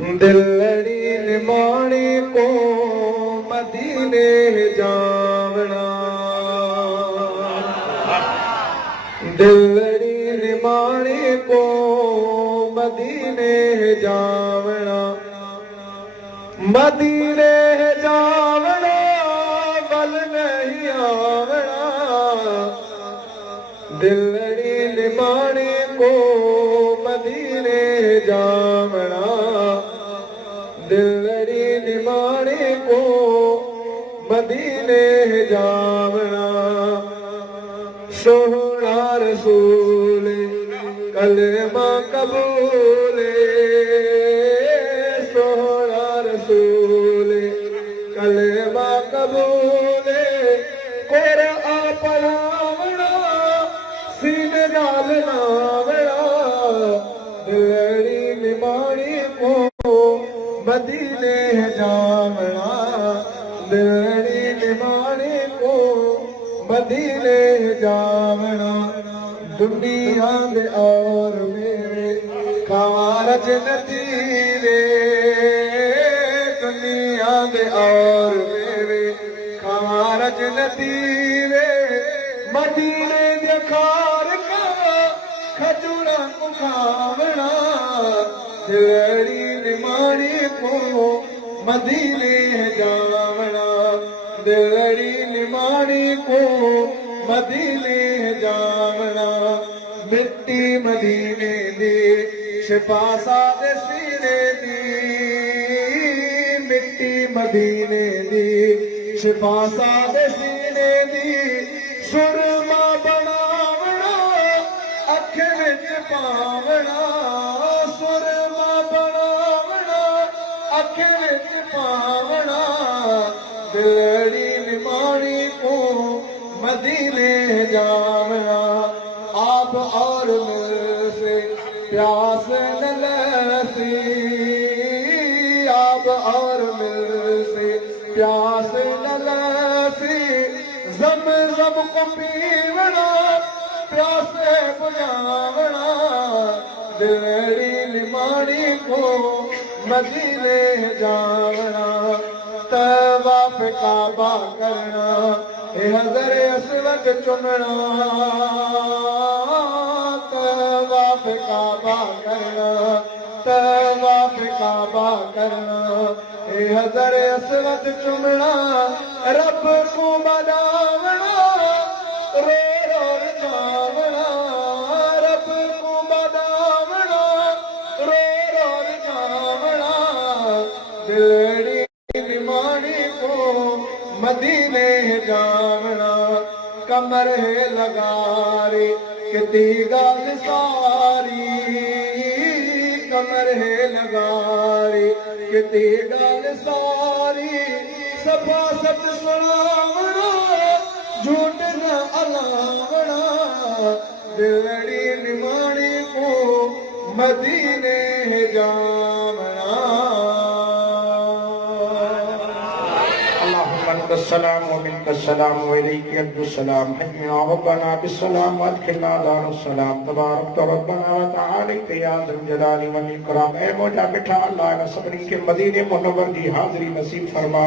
दिलड़ी निमाणी को मदीने जावना, दिलड़ी निमाणी को मदीने जावना, मदीने जावना बल नहीं आवना, दिलड़ी निमाणी को मदीने जावना, दिलड़ी निमाणी को मदीने जावना। सोहना रसूल कलमा कबूले, सोहना रसूल कलमा कबूले, कुरआन पढ़ावना सीने नाल नावना, दिलड़ी निमाणी को मदीने जावना, दिलड़ी निमाणी को मदीने जावना। दुनिया दे और मेरे कारज नतीरे, दुनिया दे और मेरे कारज नतीरे, मदीने दे खार का खजूरा खावना, दिलड़ी निमाणी को मदीने जावना, दिलड़ी निमाणी को मदीने जावना। मिट्टी मदीने दी शिफा साद सीने दी, मिट्टी मदीने दी शिफा साद सीने दी, सुरमा बनावना अख विच पावना, सुरमा बनावना अख विच पावना, दिलड़ी निमाणी को मदीने जावना। आप और मिल से प्यास न लसी, आप और मिल से प्यास न लसी, ज़म-ज़म को पीवना प्यासे बुझावना, दिलड़ी निमाणी को मदीने जावना। तवाफ काबा करना हज़र असवद चुमना, तवाफ काबा करना, तवाफ काबा करना, हज़र असवद चुमना, रब को मनावना रो रो जावना, रब को मनावना रो रो जावना, दिलड़ी निमाणी को मदीने जावना। कमर है लगारी किती गाल सारी, कमर है लगारी किती गाल सारी, सफा सच सुनावना झूठ न अलावना, दिलड़ी निमाणी को मदीने जावना। अस्सलाम व मिनकस्सलाम व इलैका अब्दुस्सलाम, हय्या रब्बना बिस्सलाम व अदखिलना दारुस्सलाम, तबारक रब्बना व तआला या ज़ल जलाली वल इकराम। ऐ मौला मिठा अल्लाह ने सबनी के मदीने मुनव्वर दी हाज़री नसीब फरमा।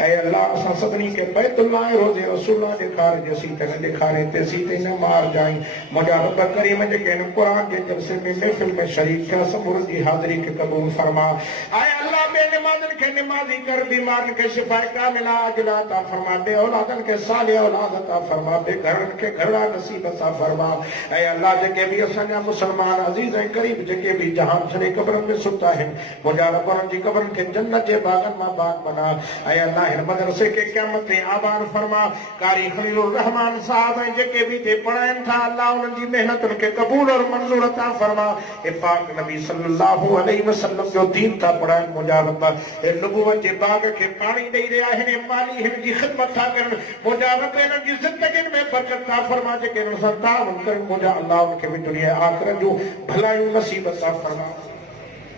ऐ अल्लाह असां सबनी के बैतुल्लाह रोज़े रसूलुल्लाह दे खार जसी तने दिखारे ते सी ते न मार जाई। मौला रब करीम जे के कुरान के जलसे में महफिल में शरीक का सबूर दी हाज़री के कबूल फरमा। ऐ अल्लाह बेनमाज़न के नमाज़ी कर, बीमारन के शिफा कामिला अजला अता फरमा दे, औलादन के साले औलाद अता फरमा दे, घरन के घरड़ा नसीब अता फरमा। ऐ अल्लाह जेके भी असांजा मुसलमान अजीज ऐं करीब जेके भी जहान छड़े कब्रन में सुता हैं, मुंहिंजा रब जी कब्रन के जन्नत जे बागन मां बाग बना। ऐ अल्लाह हिन मदरसे के क़यामत ते आबाद फरमा। कारी खलीलुर रहमान साहब ऐं जेके भी ते पढ़ाइन था, अल्लाह उन्हनि जी मेहनतुन के कबूल और मंजूर अता फरमा। ए पाक नबी सल्लल्लाहु अलैहि वसल्लम जो दीन था पढ़ाइन, मुंहिंजा रब ए नबूवत जे बाग के पानी ॾेई रहिया आहिनि, माली हिन जी खिदमत था करन, मुंहिंजा रब हिननि जी ज़िंदगियुनि में बरकत था फरमा। जेके हिन सां ताउन करन, मुंहिंजा अल्लाह उनखे बि दुनिया आख़िरत जूं भलायूं नसीब अता फरमा।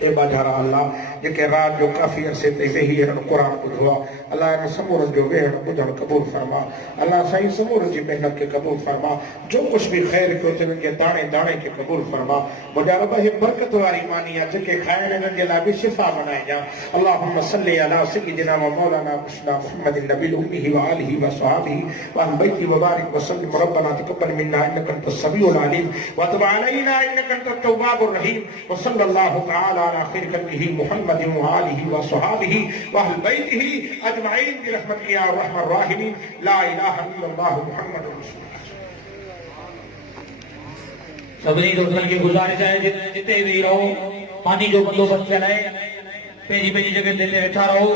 ए बाजारा अल्लाह जेके रात जो काफ़ी अरसे ते वेही हिननि क़ुर ॿुधो आहे अलाह हिन समूरनि जो वेहण ॿुधणु क़बूल फरमा अलाह साईं समूरनि जी महिनत खे क़बूल फरमा जो कुझु बि ख़ैर कयो अथनि हिननि खे दाणे दाणे खे क़बूल फरमा मुंहिंजा रब हे बरकत वारी मानी आहे जेके खाइण हिननि जे लाइ बि शिफ़ा बनाइजां अल्लाहुम्म सल्ली अला सय्यिदिना व मौलाना मुश्ताक़ मुहम्मद नबी उम्मीहि व आलिहि व सहाबिहि व अहल बैति व बारिक व सल्लिम रब्बना तक़ब्बल मिन्ना इन्नका अंतस समीउल अलीम व तब अलैना इन्नका अंतत तव्वाबुर रहीम व सल्लल्लाहु तआला अला खैर खल्क़िहि मुहम्मद व आलिहि व सहाबिहि व अहल बैतिहि अजमईन बिरहमतिका या रहमान राहिमीन ला इलाहा इल्लल्लाह मुहम्मदुर रसूलुल्लाह। सभी दोस्तों की गुजारिश है जितने भी रहो पानी जो बंदोबस्त कराए पेजी पेजी जगह दिल्ली बैठा रहो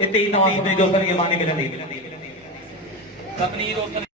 इतनी तमाम सभी दोस्तों के माने के नहीं सभी दोस्तों